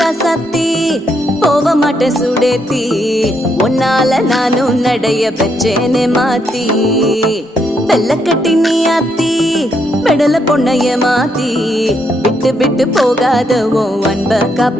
ராசாத்தி போக மாட்டேன் சுடேத்தி உன்னால நானும் நடைய பெற்றேனே மாத்தி வெள்ள கட்டி நீ ஆத்தி பெடல பொண்ணைய மாத்தி விட்டு விட்டு போகாத உன் அன்ப காப்பா